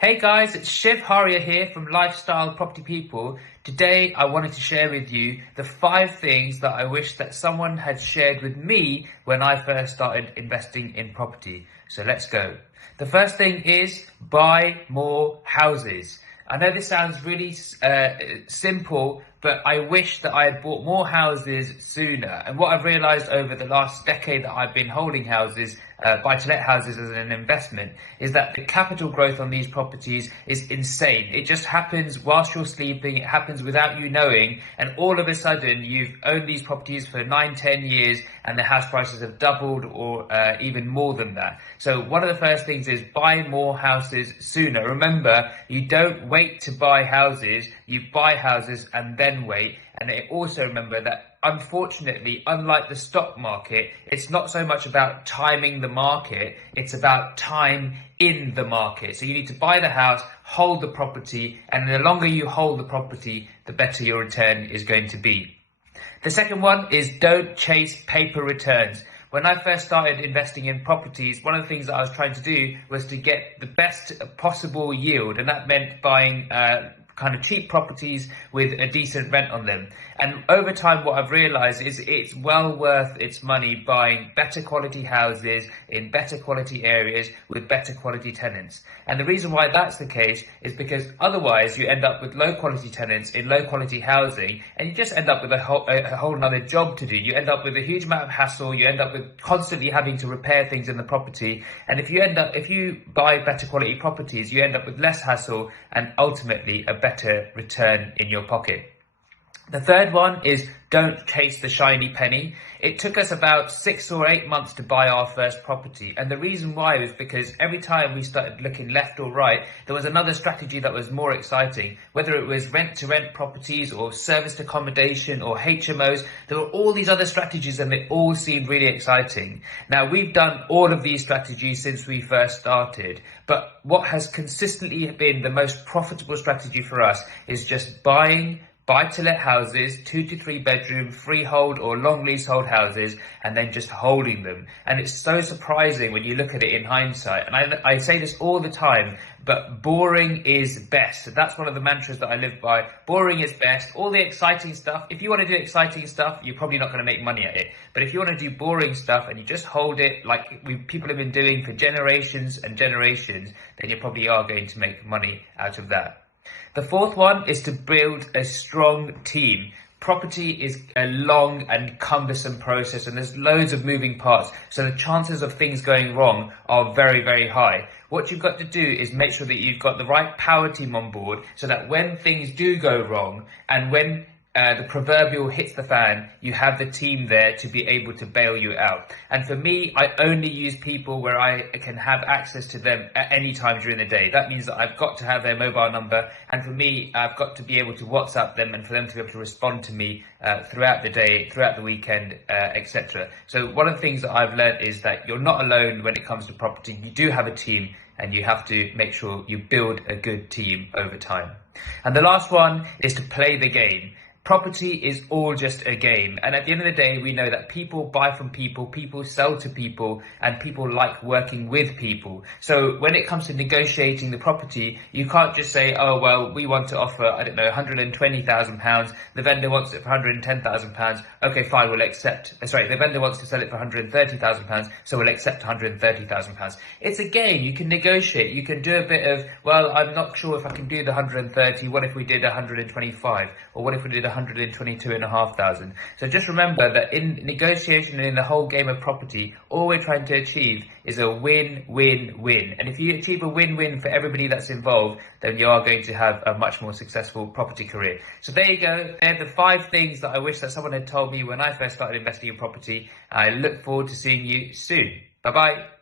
Hey guys, it's Shiv Haria here from Lifestyle Property People. Today I wanted to share with you the 5 things that I wish that someone had shared with me when I first started investing in property. So let's go. The first thing is buy more houses. I know this sounds really simple, but I wish that I had bought more houses sooner. And what I've realised over the last decade that I've been holding houses, buy-to-let houses as an investment, is that the capital growth on these properties is insane. It just happens whilst you're sleeping, it happens without you knowing, and all of a sudden you've owned these properties for 9-10 years and the house prices have doubled or even more than that. So one of the first things is buy more houses sooner. Remember, you don't wait to buy houses, you buy houses and then wait. And also remember that, unfortunately, unlike the stock market, it's not so much about timing the market, it's about time in the market. So you need to buy the house, hold the property, and the longer you hold the property, the better your return is going to be. The second one is don't chase paper returns. When I first started investing in properties, one of the things that I was trying to do was to get the best possible yield, and that meant buying kind of cheap properties with a decent rent on them. And over time, what I've realized is it's well worth its money buying better quality houses in better quality areas with better quality tenants. And the reason why that's the case is because otherwise you end up with low quality tenants in low quality housing, and you just end up with a whole another job to do. You end up with a huge amount of hassle. You end up with constantly having to repair things in the property. And if you buy better quality properties, you end up with less hassle and ultimately a better return in your pocket. The third one is don't chase the shiny penny. It took us about 6 or 8 months to buy our first property. And the reason why was because every time we started looking left or right, there was another strategy that was more exciting. Whether it was rent-to-rent properties or serviced accommodation or HMOs, there were all these other strategies and they all seemed really exciting. Now, we've done all of these strategies since we first started. But what has consistently been the most profitable strategy for us is just buying buy-to-let houses, 2 to 3 bedroom, freehold or long leasehold houses, and then just holding them. And it's so surprising when you look at it in hindsight. And I say this all the time, but boring is best. That's one of the mantras that I live by. Boring is best. All the exciting stuff, if you want to do exciting stuff, you're probably not going to make money at it. But if you want to do boring stuff and you just hold it like people have been doing for generations and generations, then you probably are going to make money out of that. The fourth one is to build a strong team. Property is a long and cumbersome process and there's loads of moving parts. So the chances of things going wrong are very, very high. What you've got to do is make sure that you've got the right power team on board so that when things do go wrong and when the proverbial hits the fan, you have the team there to be able to bail you out. And for me, I only use people where I can have access to them at any time during the day. That means that I've got to have their mobile number, and for me, I've got to be able to WhatsApp them and for them to be able to respond to me throughout the day, throughout the weekend, etc. So one of the things that I've learned is that you're not alone when it comes to property. You do have a team, and you have to make sure you build a good team over time. And the last one is to play the game. Property is all just a game, and at the end of the day we know that people buy from people, people sell to people, and people like working with people. So when it comes to negotiating the property, you can't just say, oh well, we want to offer, I don't know, £120,000, the vendor wants it for £110,000, okay fine, we'll accept, the vendor wants to sell it for £130,000, so we'll accept £130,000. It's a game. You can negotiate, you can do a bit of, well, I'm not sure if I can do the 130, what if we did 125, or what if we did 122,500. So just remember that in negotiation and in the whole game of property, all we're trying to achieve is a win-win-win. And if you achieve a win-win for everybody that's involved, then you are going to have a much more successful property career. So there you go. They're the 5 things that I wish that someone had told me when I first started investing in property. I look forward to seeing you soon. Bye-bye.